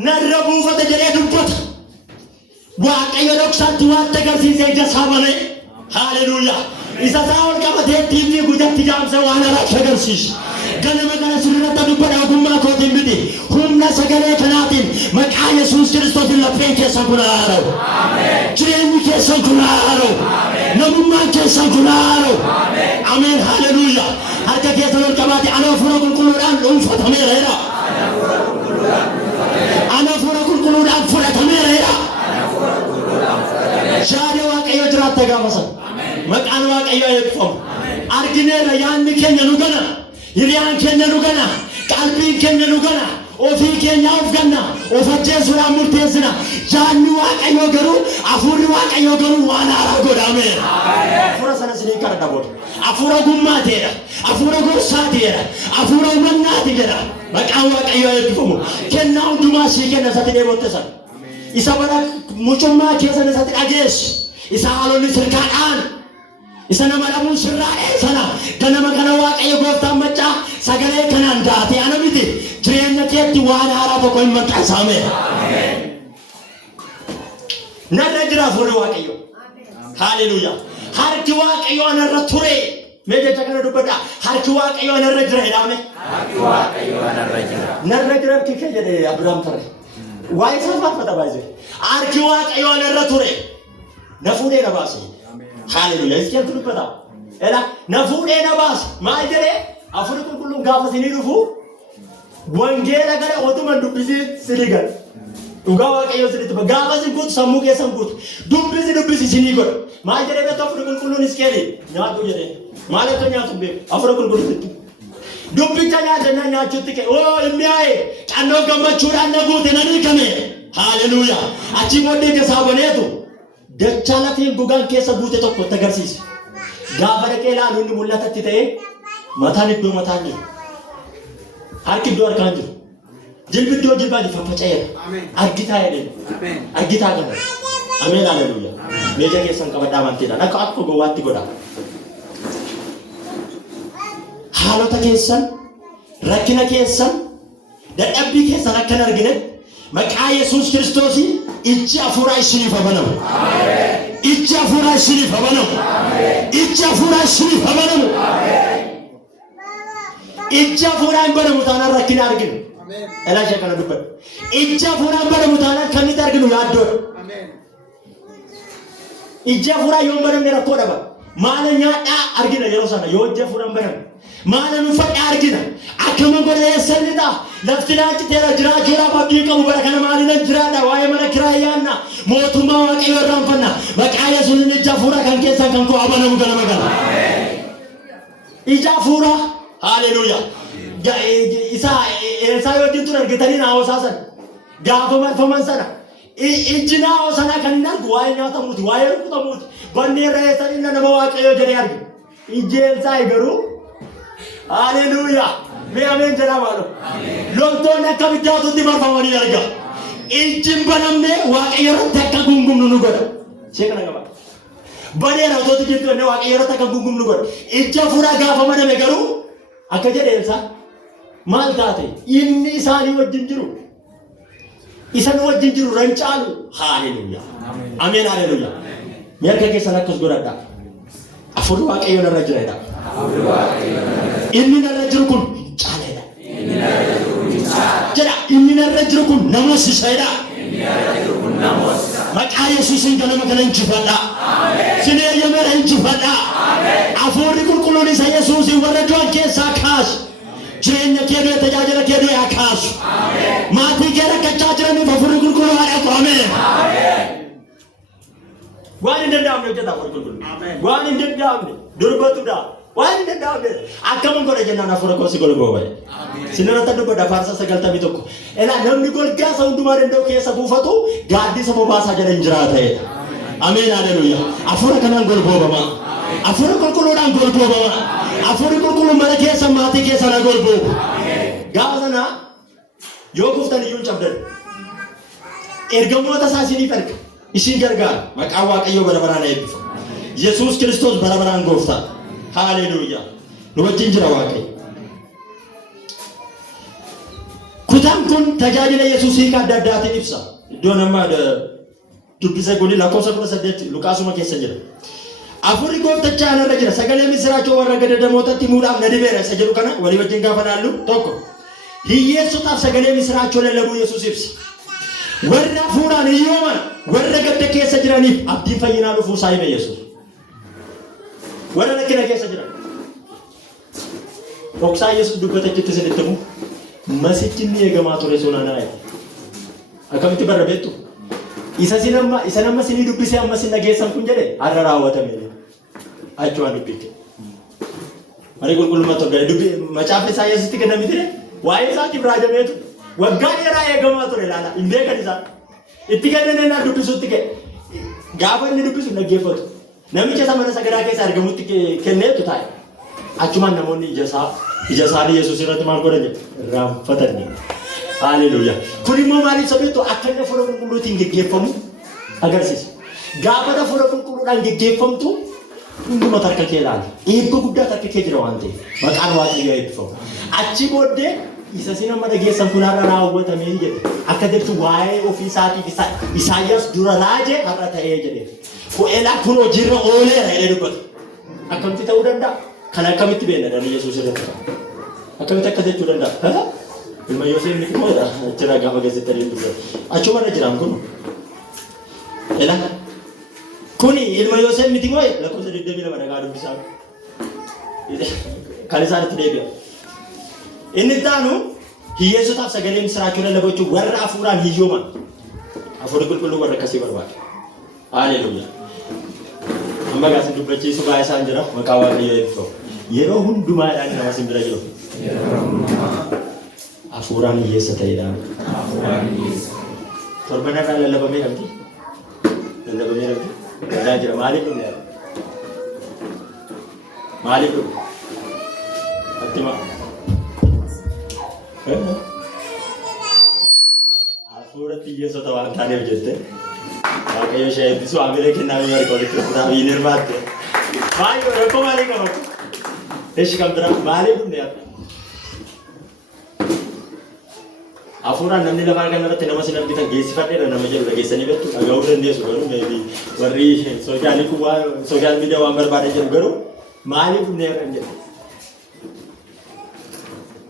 narra buufate jedhee dubbata waaqayyo dhoksaatti waan agarsiisee ija saamame haleluuyaa isa isaa ol qabatee tiifii gudatti jaamsa waan alaatti agarsiisa ganama kana sirriitti dubbadha ogummaa kootiin miti humna sagalee kanaatiin maqaa Yesuus Kiristoosin lafeen keessan kun haara'u jireenyi keessan kun haara'u namummaan keessan kun haara'u ameen haleluuyaa harka keessan ol qabaate ana hafuura qulqulluudhaan dhuunfatameera jedha ana hafuura qulqulluudhaan fudhatameera jedha yaada waaqayyo jiraatta gaafasa maqaan waaqayyoo eebbifamu argineera yaadni keenya nu gana hiriyaan keenya nu gana qalbiin keenya nu gana ofii keenya of ganna of ajjeesuudhaan murteessina yaadni waaqayyoo garuu hafuurri waaqayyoo garuu waan haaraa godhameera hafuura sana sinii kana dhaboodha hafuura gummaateedha hafuura gorsaa naati jedha. Hafuura uummannaati jedha. Maqaan Waaqayyoo eebbifamu. Kennaa hundumaa sii kenna isatti dheebotte sana. Isa bara mucummaa keessan isatti dhageessu. Isa haalonni sirkaadhaan. Isa nama dhabuun sirraa'ee sana. Ganama kana Waaqayyo gooftaan maccaa sagalee kanaan daate ana miti. Jireenya keetti waan haaraa tokko hin maxxansaame. Narra jira hafuurri Waaqayyo. Haleluuyaa. Harki Waaqayyo anarra ture. Meja kana dubbadha. Harki Waaqayyo anarra jira jedhame. Harki Waaqayyo anarra jira. Narra jira kike jedhe Abrahaam tare. Waa'ee isaa faafata baay'ee. Harki Waaqayyo anarra ture. Na fuudhee na baase. Haleluuyaa. Iskeel dubbata. Ela na fuudhee na baase. Maal jedhee? Hafuurri qulqulluun gaafa sinii dhufu wangeela gara otuma dubbisii sinigal. Dhugaa Waaqayyo sinitti gaafa sin guutu sammuu keessan guutu. Dubbisi sinii godha. Maal jedhee beektu hafuurri qulqulluun iskeeli nyaatu jedhee. Maal akka nyaatu beeku hafuura qulqulluutti. Dubbicha nyaatannaa nyaachuutti kee inni haa'e xannoo gammachuudhaan na guute nan hiikame. Haleluuyaa. Achi booddee keessaa baneetu dachaa lafeen gogaan keessa guute tokko itti agarsiisa. Gaafa dhaqee ilaalu inni mul'atatti ta'ee mataan iddoo mataan jiru. Harki iddoo harkaan jiru. Jilbi iddoo jilbaan faffaca'eera. Argitaa jedheen. Argitaa kana. Ameen haleluuyaa. Meeja keessan qabadhaa amantiidhaan akka gowwaatti godha. Haalota keessan, rakkina keessan, dadhabbii keessan akka hin argine maqaa Yesuus Kiristoosii ijji hafuuraa isiniif banamu. Ijji hafuuraa isiniif banamu. Ijji hafuuraa isiniif banamu. Ijji hafuuraa hin banamu taanaan rakkina arginu. Elaasha kana dubbadhu. Ijji hafuuraa hin banamu taanaan kan nuti arginu yaaddoodha. Ijji hafuuraa yoo hin banamne rakkoo dhaba. Maala nyaadhaa argina yeroo sana yoo ijji hafuuraa hin banamne. Maala nuffadhaa argina. Akkama godheessan ni ta'a. Lafti naachi teera jiraachuudhaaf abdii qabu bara kana maalina jiraadha. Waa'ee mana kiraa yaanna. Mootummaa Waaqayyoo irraanfanna. Maqaa Yesuus ija hafuuraa kan keessan kan koo abanamu ganama gala. Ija hafuuraa. Haleluuyaa. Isaa wajjin ture argitanii naa hoosaasan. Gaafa marfaman sana. Iji naa hoosanaa kan hin argu waa'ee nyaatamuuti. Waa'ee rukutamuuti. Banni irra eessan inni nama Waaqayyoo jedhee argu. Ijeensaa garuu. Haleluuyaa. Mee ameen jedhaa maalo. Loltoonni akka biddaatutti marfamanii arga. Ijjiin banamne Waaqayyo irratti akka gungumnu nu godha. Ishee kana qaba. Baneera otootu jirtu Waaqayyo irratti akka gungumnu nu godha. Ija hafuuraa gaafa baname garuu akka jedheensa maal taate inni isaanii wajjin jiru. Isan wajjin jiru rancaalu. Haleluuyaa. Ameen haleluuyaa. Mee harka keessan akkas godhadhaa. Hafuurri Waaqayyo narra jira. Inni narra jiru kun caaleedha. Jedha inni narra jiru kun namoosisaadha. Maqaa Yesuusiin ganama kana injifadha. Sinee eeyyameera injifadha. Hafuurri qulqulluun isa Yesuusiin warra du'an keessaa kaasu. Jireenya kee tajaajila kee haa kaasu. Maatii kee rakkachaa jiraniif hafuurri qulqulluu haa dhaqu. Ameen. Waan hin danda'amne hojjeta hafuurri qulqulluun. Waan hin danda'amne durbatudha. Waan hin danda'amne akkamiin godha jennaan hafuura koosi golgoo baye. Sinirratti dubbadha faarsa 91. Elaa namni golgaa isa hundumaa danda'u keessa buufatu gaaddisa bobaasaa jala hin jiraata'edha. Ameen haleluuyaa. Hafuura kanaan golboobama. Hafuura qulqulluudhaan golboobama. Hafuurri qulqulluun mana keessa maatii keessa na golboobu. Gaafa sana yoo guftan iyyuu hin cabdan. Ergamoota isaa isiniif erga. Isin gargaara. Maqaan Waaqayyoo bara baraan eebbifamu. Yesuus Kiristoos bara baraan gooftaa. Haleluuyaa. Nu wajjin jira Waaqayyo. Kutaan kun tajaajila Yesuusii kan adda addaatiin ibsa. Iddoo nama dubbisa guni lakkoofsa 18 Luqaasuma keessa jira. Hafuurri gooftachaa irra jira. Sagalee misiraachoo warra gadadamootatti himuudhaaf na dibeera isa jedhu kana walii wajjin gaafa laallu tokko. Hiyyeessotaaf sagalee misiraachoo lallabuu Yesuus ibsa. Warra hafuuraan hiyyooman warra gadda keessa jiraniif abdiin fayyinaa dhufuu isaa hime Yesuus. Warra rakkina keessa jiran. Dhoksaa Yesuus dubbatachitti isinitti himu. Masichi inni eegamaa ture sunanaa. Akkamitti barra beektu? Isa nama sinii dubbisee amma sin dhageessan kun jedhe har'a raawwatame. Achuwaan dubbite. Mari qulqullummaa tokko dubbi macaafni isaa Yesuusitti kenname ture. Waa'ee isaatiif raajameetu. Waggaa dheeraa eegamaa ture laala. Hin beekan isaa. Itti kennanii naa dubbisuutti ka'e. Gaafa inni dubbisu dhaggeeffatu. Namicha isa mana sagadaa keessa argamutti kenneetu taa'e. achumaan namoonni ija isaanii Yesuus irratti maal godhan raanfatanii. Haleluuyaa. Kun immoo maaliif sabeetu akka inni fuula qulqulluutiin geggeeffamu agarsiisa. Gaafa fuula qulqulluudhaan geggeeffamtu hunduma takka kee ilaali. Eebba guddaa takka kee jira waan ta'eef maqaan Waaqayyoo eebbifamu. Achi booddee isa sin amma dhageessan kun har'a raawwatamee jedhe akka jettu waa'ee ofii isaatiif Isaayyaas dura raajee har'a ta'ee jedhe. Fu'eelaa kun hojiirra ooleera jedhee dubbata. Akkamitti ta'uu danda'a? Kan akkamitti beekna Yesuus irratti? Akkamitti akka jechuu danda'a? Ilma Yoosef ni kumoodha. Jira gaafa keessatti dubbata. Achumarra jiraan kun. Ela kuni ilma Yoosef miti moo lakkoofsa 22 dhagaa dubbisaa. Kan isaanitti deebi'a. Inni taanu hiyyeessotaaf sagalee misiraachuu lallabachuu warra hafuuraan hiyyooman. Hafuurri qulqulluu warra akkasii barbaada. Haleluuyaa. Amma gaasin dubbachiisu baay'ee isaan jira maqaa Waaqayyoo eebbifamu. Yeroo hundumaadhaan nama sin bira jiru. Hafuuraan hiyyeessa ta'edhaan. Torban irraa lallabamee qabdi. Lallabamee qabdi. Gadaa jira maaliif dhumne? Maaliif dhumne? Attima. Hafuuratti hiyyeessota waan taaneef jette. Waaqayyo ishee eebbisu hamilee kennaa biyya walitti fudhataa biyyi hirmaatte. Maaliif rakkoo maalii qaba? Eeshi kan biraa maaliif dhumne? Hafuuraan namni lafaa kanarratti nama sin argitan geessifadheedha nama jedhu dhageessanii beektu dhaga'uu dandeessu garuu warri sooshaal miidiyaa waan barbaadan jedhu garuu maaliif dhumne kan jedhu.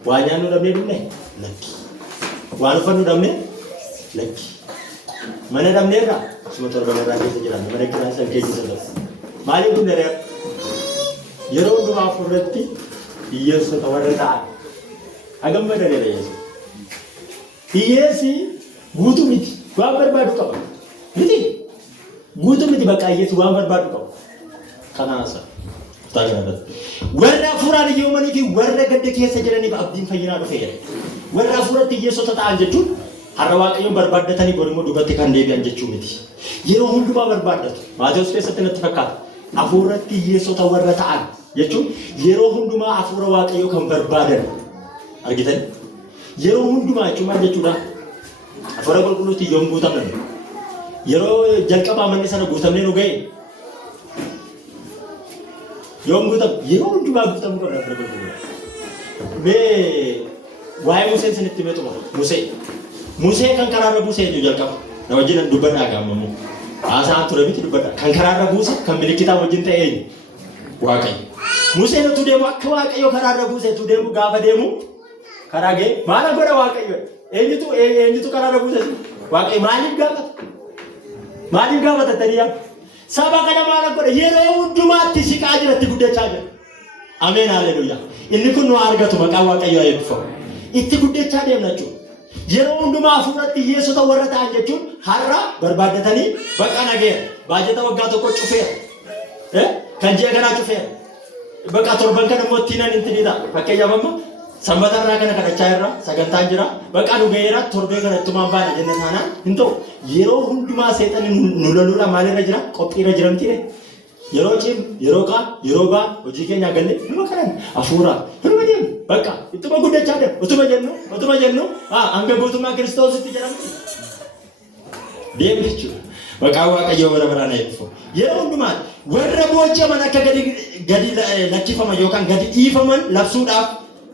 Waan nyaannu dhabnee dhumne? Lakki. Waan uffannu dhabne? Lakki. Mana dhabneerra? Suma torban irraa keessa jiran mana kiraa san keessa ta'u. Maaliif dhumne reera? Yeroo hundumaa hafuurratti hiyyeessota warra ta'an. Hagam madaaleera Yesuus. Hiyyeessi guutuu miti waan barbaadu qaba. Miti guutuu miti bakka hiyyeessi waan barbaadu qaba. Kanaasa. Warra hafuuraan hiyyoomanii fi warra gadda keessa jiraniif abdiin fayyinaa dhufeera. Warra hafuuratti hiyyeessota ta'an jechuun har'a Waaqayyoon barbaaddatanii borimmoo duubatti kan deebi'an jechuu miti. Yeroo hundumaa barbaaddatu. Maatewos keessatti natti fakkaata. Hafuuratti hiyyeessota warra ta'an jechuun yeroo hundumaa hafuura Waaqayyoo kan barbaadan argitanii. Yeroo hundumaa jechuun jechuudha. Hafuura qulqulluutti yoom guutamne? Yeroo jalqabaa manni sana guutamnee nu ga'e. Yoom guutam? Yeroo hundumaa guutamuu qaba hafuura qulqulluu. Mee waa'ee Museen sinitti himee xumura. Musee kan karaarra buusee eenyu jalqaba? Na wajjin dubbadhaa gaamamu. Haasaan ture miti dubbadhaa. Kan karaarra buuse kan milikitaa wajjin ta'e eenyu? Waaqayyo. Museen utuu deemu akka Waaqayyo karaarra buusee utuu deemu gaafa deemu karaa gee maal godha Waaqayyo? Eenyutu karaarra buuse? Waaqayyo maaliif gaafata? Maaliif gaafata taniyaa? Saba kana maal godha? Yeroo hundumaatti siqaa jiratti guddachaa jira. Ameen haleluuyaa. Inni kun nu argatu maqaa Waaqayyoo eebbifamu. Itti guddachaa deemna jechuudha. Yeroo hundumaa hafuuratti hiyyeessota warra ta'an jechuun har'a barbaaddatanii bakka nageera. Baajata waggaa tokko cufeera. Kan ji'a kanaa cufeera. Bakka torban kana immoo ittiin intiniidha. Fakkeenyaaf amma sanbata irraa kana kadhachaa irraa sagantaan jira. Bakka nu ga'eera torbee kana ittumaan baana jenna taanaan hin ta'u. Yeroo hundumaa seexanni nu loluudhaan maalirra jira? Qophiirra jira miti. Yeroo cim, yeroo kaan, yeroo baan hojii keenya galle numa kanan hafuuraa. Numa deemu bakka ittuma guddachaa deemu. Utuma jennu hanga gootummaa Kiristoositti jedhamu. Deemu jechuudha. Maqaa Waaqayyoo bara baraan eebbifamu. Yeroo hundumaa warra booji'aman akka gadi lakkifaman yookaan gadi dhiifaman labsuudhaaf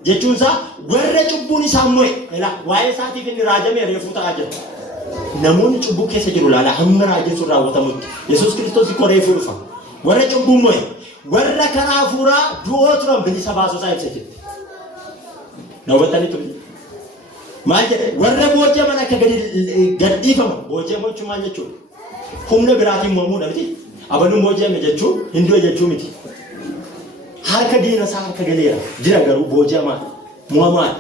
jechuun isaa warra cubbuun isaa mo'e waa'ee isaatiif inni raajame reefuu ta'aa jira. Namoonni cubbuu keessa jiru laala hamma raajeen sun raawwatamutti Yesuus Kiristoos ikko reefuu dhufa. Warra cubbuu mo'e warra karaa hafuuraa du'oo turan bilisa baasuu isaa ibsa jirti. Daawwatanii ture. Maal jedhe warra booji'aman akka gadi dhiifaman booji'amuu jechuun maal jechuudha? Humna biraatiin mo'amuudha miti. Abanuu booji'ame jechuun hinduu jechuu miti. Harka diina isaa harka galeera jira garuu booji'amaa mo'amaa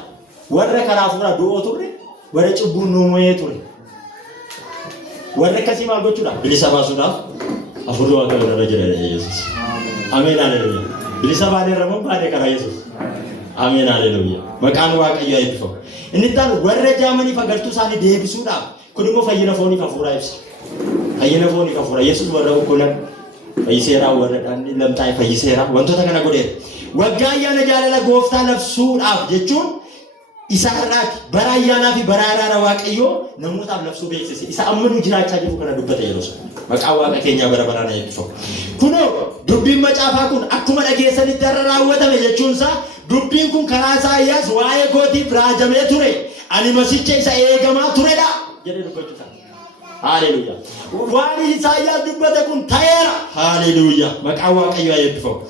warra karaa hafuuraa du'oo turre warra cubbuun nu mo'ee ture. Warra akkasii maal gochuudhaaf bilisa baasuudhaaf hafuurri Waaqayyoo irra jira Yesuus. Ameen haleluuyaa. Bilisa baaneerra moo baanee karaa Yesuus? Ameen haleluuyaa. Maqaan Waaqayyoo eebbifamu. Inni itti warra jaamaniif agartuu isaanii deebisuudhaaf kun immoo fayyina fooniif hafuuraa ibsa. Fayyina fooniif hafuuraa Yesuus warra okkolan fayyiseeraa warradhaan lamxaa'e fayyiseeraa wantoota kana godheera. Waggaa ayyaana jaalala gooftaa labsuudhaaf jechuun isa har'aati bara ayyaanaa fi bara araara waaqayyoo namootaaf labsuu beeksise. Isa amma nu jiraachaa jiru kana dubbata yeroo sana. Maqaan waaqa keenyaa bara baraan eebbifamu. Kunoo dubbiin macaafaa kun akkuma dhageessanitti har'a raawwatame jechuunsaa dubbiin kun karaa Isaayyaas waa'ee kootiif raajamee ture. Ani masicha isa eegamaa turedha jedhee dubbachuu ta'a. Haaleluyyaa. Waan Isaayyaas dubbate kun ta'eera. Haaleluyyaa. Maqaan waaqayyoo eebbifamu.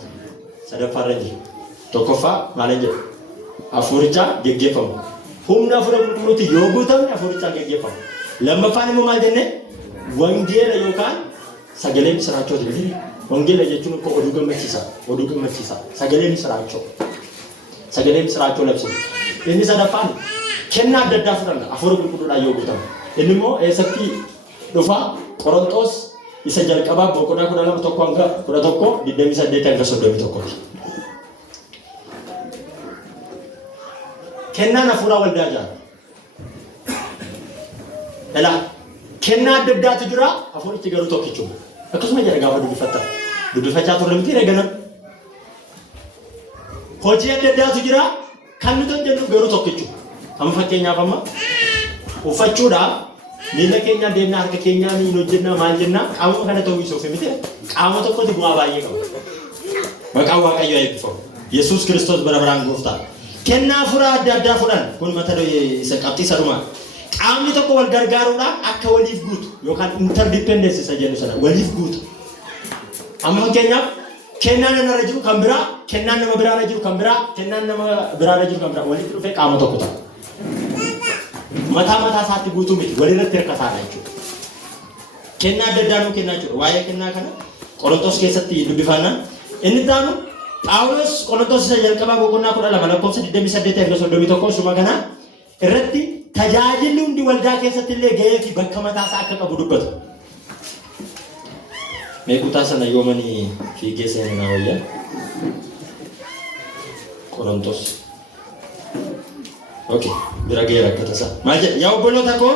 Sadaffaarra jiru. Tokkoffaa maal jedhu? Hafuurichaan geggeeffamu. Humna hafuura qulqulluuti yoo guutamne hafuurichaan geggeeffamu. Lammaffaan immoo maal jenne? Wangeela yookaan sagalee misiraachooti jedhanii. Wangeela jechuun akka oduu gammachiisa. Oduu gammachiisa. Sagalee misiraachoo. Sagalee misiraachoo labsu. Inni sadaffaan kennaa adda addaa fudhanna hafuura qulqulluudhaan yoo guutamu. Inni immoo eessatti dhufa Qorontos isa jalqabaa boqonnaa 12:1-11:28-31. Kennaan hafuuraa waldaa jaala. Elaa kennaa adda addaatu jira hafuurichi garuu tokkichuma. Akkasuma jedha gaafa dubbifatta. Dubbifachaa turre miti eegalan. Hojii adda addaatu jira kan nuti jennu garuu tokkichuma. Amma fakkeenyaaf amma uffachuudhaaf miila keenyaan deemnaa harka keenyaan hin hojjennaa maal jennaa qaamuma kana ta'uu isuuf miti qaama tokkotti bu'aa baay'ee qaba. Maqaan waaqayyoo eebbifamu. Yesuus Kiristoos bara baraan gooftaa. Kennaa hafuuraa adda addaa fudhan kun mata isa qabxii sadumaa. Qaamni tokko wal gargaaruudhaan akka waliif guutu yookaan interdependence isa jennu sana waliif guutu. Amma fakkeenyaaf kennaan nama jiru kan biraa, kennaan nama biraarra jiru kan biraa, kennaan nama biraarra jiru kan biraa walitti dhufee qaama tokko ta'a. Mataa isaatti guutuu miti walirratti hirkataadha jechuudha. Kennaa adda addaa nuu kennaa jechuudha. Waa'ee kennaa kana Qorontos keessatti dubbifannaan inni taanu Phaawulos Qorontos isa jalqabaa boqonnaa 12:28-31 suma kana irratti tajaajilli hundi waldaa keessatti illee gahee fi bakka mataa isaa akka qabu dubbatu. Mee kutaa sana yoomanii fiigee seenaa wayyaa Qorontos. Okay, bira geera akka tasaa. Maal jedha? Yaa obboloota koo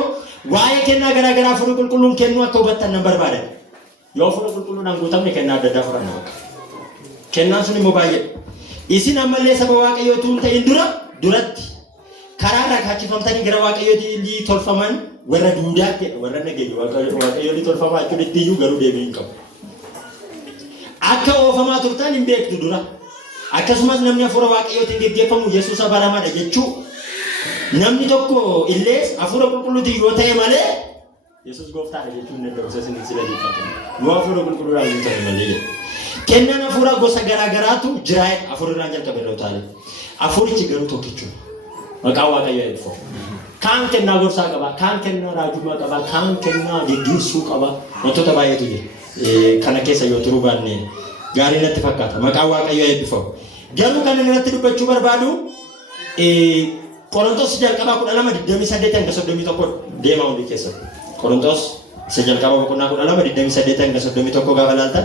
waa'ee kennaa garaa garaa hafuura qulqulluun kennuu akka hubattan nan barbaada. Yoo hafuura qulqulluudhaan guutamne kennaa adda addaa fudhanna bakka. Kennaan sun immoo baay'ee. Isin ammallee saba waaqayyootu hin ta'in duratti karaa irraa kaachifamtanii gara waaqayyootii tolfaman warra duudaatti warra nageenya waaqayyoonni tolfamaa jechuun itti iyyuu garuu deebii hin qabu. Akka oofamaa turtan hin beektu dura. Akkasumas namni hafuura waaqayyootiin geggeeffamu Yesuusa baramaadha jechuu. Namni tokko illee hafuura qulqulluutiin yoo ta'e malee Yesuus gooftaadha jechuun hin danda'u isin sila jechuudha. Nu hafuura qulqulluudhaan hin ta'e malee jedha. Kennaan hafuura gosa garaa garaatu jira hafuuraan jalqabe irra utaale. Hafuurichi garuu tokkichuma. Maqaan waaqayyoo eebbifamu. Kaan kennaa gorsaa qaba, kaan kennaa raajummaa qaba, kaan kennaa geggeessuu qaba. Wantoota baay'eetu jira. Kana keessa yoo turuu baanne gaarii natti fakkaata. Maqaan waaqayyoo eebbifamu. Garuu kan inni irratti dubbachuu barbaadu Qorontos jalqabaa 12:28-31 deemaa hundi keessatti. Qorontos isa jalqabaa boqonnaa 12:28-31 gaafa ilaaltan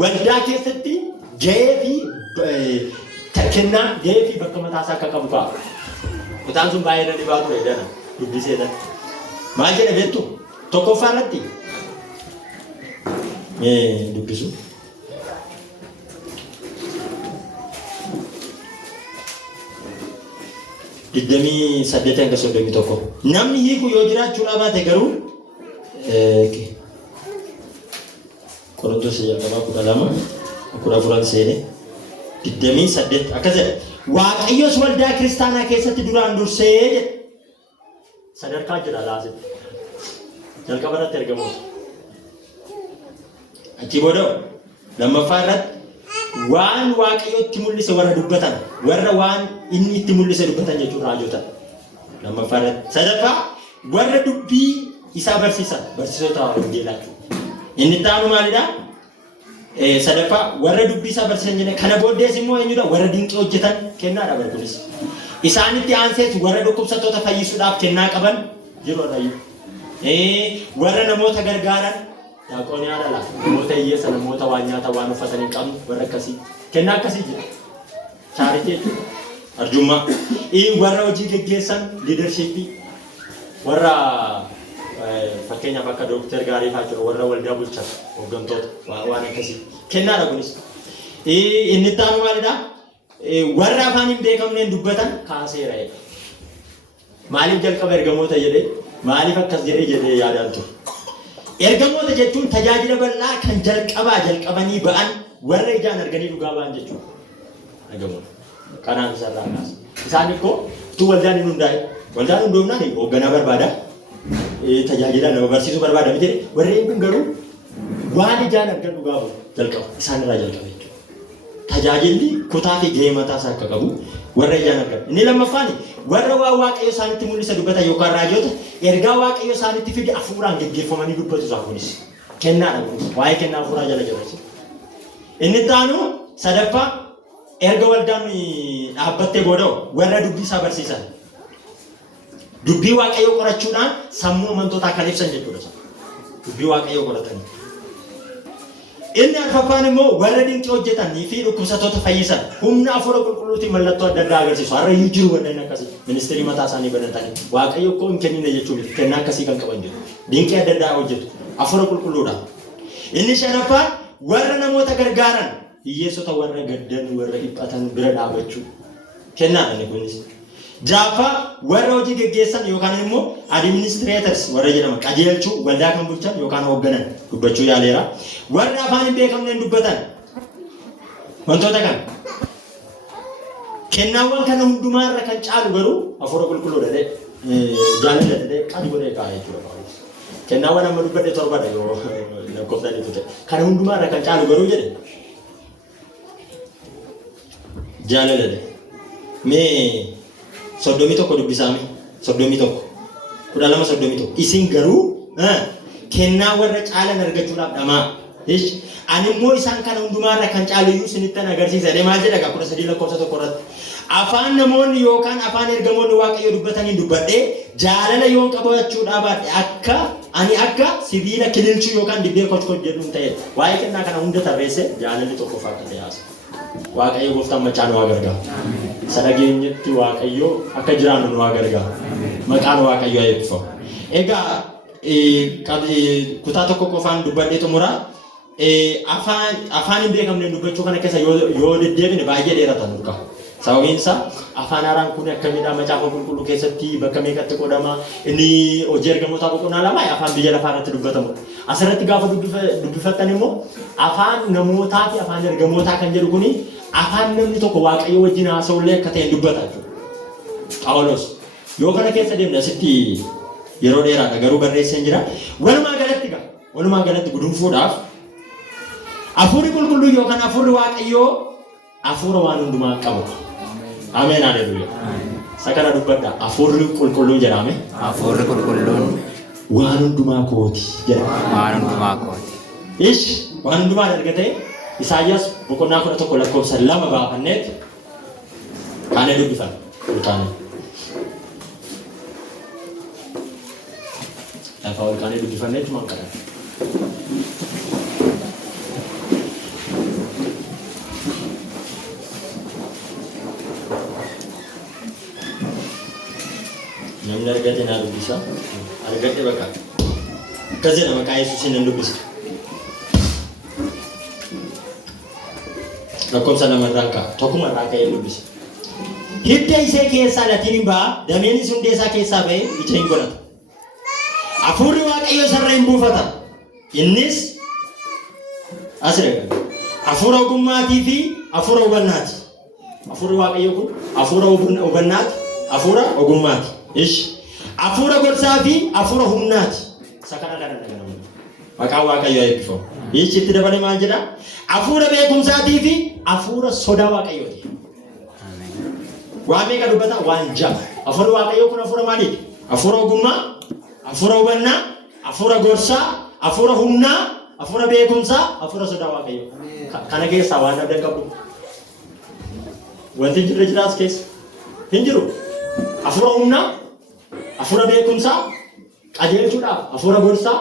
waldaa keessatti gahee fi kennaa gahee fi bakka mataa isaa akka qabu ka'a. Kutaan sun baay'ee na dhibaa ture dana dubbisee dana. Maal jedha beektu? Tokkoffaa irratti dubbisu. Diddamii 8-31. Namni hiiku yoo jiraachuudhaa baate garuu Qorontos jalqabaa 12:14 seene 28 akkas jedha. Waaqayyos waldaa kiristaanaa keessatti duraan dursee jedha. Sadarkaa jira laasif. Jalqaba irratti ergamoota. Achi booda lammaffaa irratti waan waaqayyotti mul'ise warra dubbatan warra waan inni itti mul'ise dubbatan jechuun raajota. Lammaffaa irratti sadaffaa warra dubbii isaa barsiisan barsiisota wangeelaa. Inni taanu maalidha? Sadaffaa warra dubbii isaa barsiisan jenne kana booddees immoo eenyudha? Warra dinqii hojjetan kennaadha barkunis. Isaanitti aansees warra dhukkubsattoota fayyisuudhaaf kennaa qaban jiru irrayyuu. Warra namoota gargaaran Daaqoonii haadha laa namoota hiyyeessa namoota waan nyaata waan uffatan hin qabne warra akkasii kennaa akkasii jira. Chaaritii jechuudha. Arjummaa. Warra hojii geggeessan liidarshiippii warra fakkeenyaaf akka dooktar gaarii fa'aa jiru warra waldaa bulchan hooggantoota waan akkasii kennaadha kunis. Inni itti aanu maalidha? Warra afaan hin beekamneen dubbatan kaaseera jedha. Maaliif jalqaba ergamoota jedhee maaliif akkas jedhee yaadaan ture? Ergamoota jechuun tajaajila bal'aa kan jalqabanii ba'an warra ijaan arganii dhugaa ba'an jechuudha. Ergamoota. Kanaan isarraa kaasa. Isaan ikkoo utuu waldaan hin hundaa'e waldaan hundoomnaan hoogganaa barbaada. Tajaajila nama barsiisuu barbaada miti. Warreen kun garuu waan ijaan argan dhugaa ba'u jalqaba. Isaan irraa jalqaba jechuudha. Tajaajilli kutaa fi gahee mataa isaa akka qabu warra ijaan argan. Inni lammaffaan warra waa waaqayyo isaanitti mul'isa dubbatan yookaan raajoota ergaa waaqayyo isaanitti fide hafuuraan geggeeffamanii dubbatu isaa kunis kennaadha kunis waa'ee kennaa hafuuraa jala jirti. Inni itti aanu sadaffaa erga waldaan dhaabbattee booda warra dubbii isaa barsiisan dubbii waaqayyo qorachuudhaan sammuu amantootaa kan ibsan jechuudha. Dubbii waaqayyo qoratanii. Inni arfaffaan immoo warra dinqii hojjetanii fi dhukkubsattoota fayyisan humna hafuura qulqulluutiin mallattoo adda addaa agarsiisu. Har'a iyyuu jiru warreen akkasii ministeerii mataa isaanii banatanii waaqayyo koo hin kennine jechuun kennaa akkasii kan qaban jiru. Dinqii adda addaa hojjetu hafuura qulqulluudhaan. Inni shanaffaan warra namoota gargaaran hiyyeessota warra gaddan warra dhiphatan bira dhaabachuu kennaadha inni kunis. Jaaffaa warra hojii geggeessan yookaan immoo administrators warra jedhama qajeelchuu waldaa kan bulchan yookaan hoogganan dubbachuu yaaleera. Warra afaan hin beekamneen dubbatan wantoota kan kennaawwan kana hundumaarra kan caalu garuu hafuura qulqulluudha jaalala jedhee qadi godhee kaa'ee jechuudha. Kennaawwan amma dubbadhe torbadha yoo lakkoofsanii tuute kana hundumaarra kan caalu garuu jedhe jaalala mee 31 dubbisaame 31 12 isin garuu kennaa warra caalan argachuudhaaf dhamaa. Ani immoo isaan kana hundumaarra kan caalu iyyuu isinittan agarsiisa. Maal jedha 13 lakkoofsa tokko irratti afaan namoonni yookaan afaan ergamoonni waaqayyo dubbatanii dubbadhee jaalala yoon qabachuudhaaf akka ani akka sibiila kililchuu yookaan dibbee kochkoch jedhuun ta'e waa'ee kennaa kana hunda tarreesse jaalalli tokko fakkate yaasa. Waaqayyo gooftaan machaan waa gargaara. Sadageenyatti waaqayyo akka jiraannu nu waa gargaara. Maqaan waaqayyo eebbifamu. Egaa kutaa tokko qofaan dubbadhee xumuraa afaan hin beekamne dubbachuu kana keessa yoo deddeebine baay'ee dheerata nurka. Sababiin isaa afaan haaraan kun akkamidha macaafa qulqulluu keessatti bakka meeqatti qoodama inni hojii ergamootaa boqonnaa lama afaan biyya lafaa irratti dubbatamu. Asirratti gaafa dubbifattan immoo afaan namootaa fi afaan ergamootaa kan jedhu kuni afaan namni tokko waaqayyo wajjin haasa'ullee akka ta'e dubbata jechuudha. Phaawulos yoo kana keessa deemne asitti yeroo dheeraadha garuu barreessee jira. Walumaa galatti gudunfuudhaaf hafuurri qulqulluu yookaan hafuurri waaqayyoo hafuura waan hundumaa qabu. Ameen haleluuyaa. Sakana dubbadha hafuurri qulqulluu jedhame. Hafuurri qulqulluun waan hundumaa kooti jedhama. waan hundumaa kooti. Waan hundumaa argate Isaayyaas boqonnaa 11 lakkoofsa 2 baafanneet kaane dubbifan. Lafa ol kaane dubbifanneet maal qaba? Namni argate naa dubbisa. Argate bakka. Akkasii nama maqaa Yesuusiin nan dubbisa. Lakkoofsa lamarraa ka'a. Tokkuma irraa ka'ee dubbisa. Hidda isee keessaa latiin ba'a. Dameenis hundee isaa keessaa ba'ee ija hin godhata. Hafuurri waaqayyo sarara hin buufata. Innis asirra hafuura ogummaatii fi hafuura hubannaati. Hafuurri waaqayyo kun hafuura hubannaati, hafuura ogummaati. Hafuura gorsaa fi hafuura humnaati. Sakana kana dhaga'amu. Maqaan waaqayyoo eebbifamu. Itti dabalee maal jedha? Hafuura beekumsaatii fi hafuura sodaa waaqayyooti. Waan meeqa dubbata? Waan ja'a. Hafuurri waaqayyoo kun hafuura maaliiti? Hafuura ogummaa, hafuura hubannaa, hafuura gorsaa, hafuura humnaa, hafuura beekumsaa, hafuura sodaa waaqayyoo. Kana keessaa waan adda qabu. Wanti jirre jiraas keessa hin jiru. Hafuura humnaa, hafuura beekumsaa, qajeelchuudhaaf, hafuura gorsaa,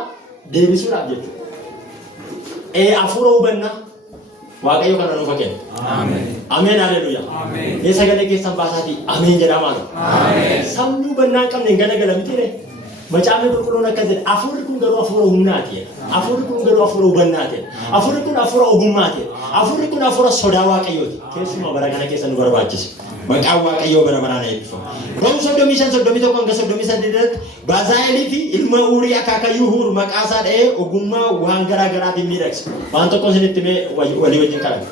deebisuudhaaf jechuudha. Hafuura hubannaa waaqayyo kana nuuf kenna. Ameen haleluuyaa. Sagalee keessan baasaatii ameen jedhaa maal? Sabni hubannaa hin qabne hin galagala miti. Macaafni qulqulluun akka jedhe afurri kun garuu afura humnaati. Afurri kun garuu afura hubannaati. Afurri kun afura ogummaati. Afurri kun afura sodaa Waaqayyooti. Keessumaa bara kana keessa nu barbaachisa. Maqaan Waaqayyoo bara baraan eebbifamu. Room 35 hanga 38 Bazaayilii fi ilma Uurii akaakayyuu Huur maqaa isaa dha'ee ogummaa waan garaa garaatiin miidhagsa. Waan tokko isinitti mee walii wajjin kadhadha.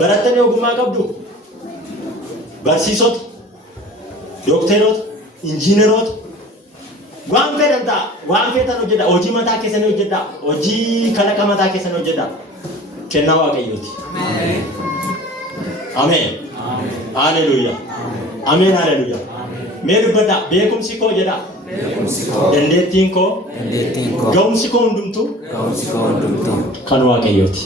Barattanii ogummaa qabdu? Barsiisota, dookteroota, injiineroota waan fedhan ta'a, waan feetan hojjedha, hojii mataa keessanii hojjedha, hojii kalaqa mataa keessanii hojjedha. Kennaa Waaqayyooti. Ameen. Haleluuyaa. Ameen haleluuyaa. Mee dubbadhaa beekumsi koo jedhaa. Dandeettiin koo. Ga'umsi koo hundumtuu. Kan Waaqayyooti.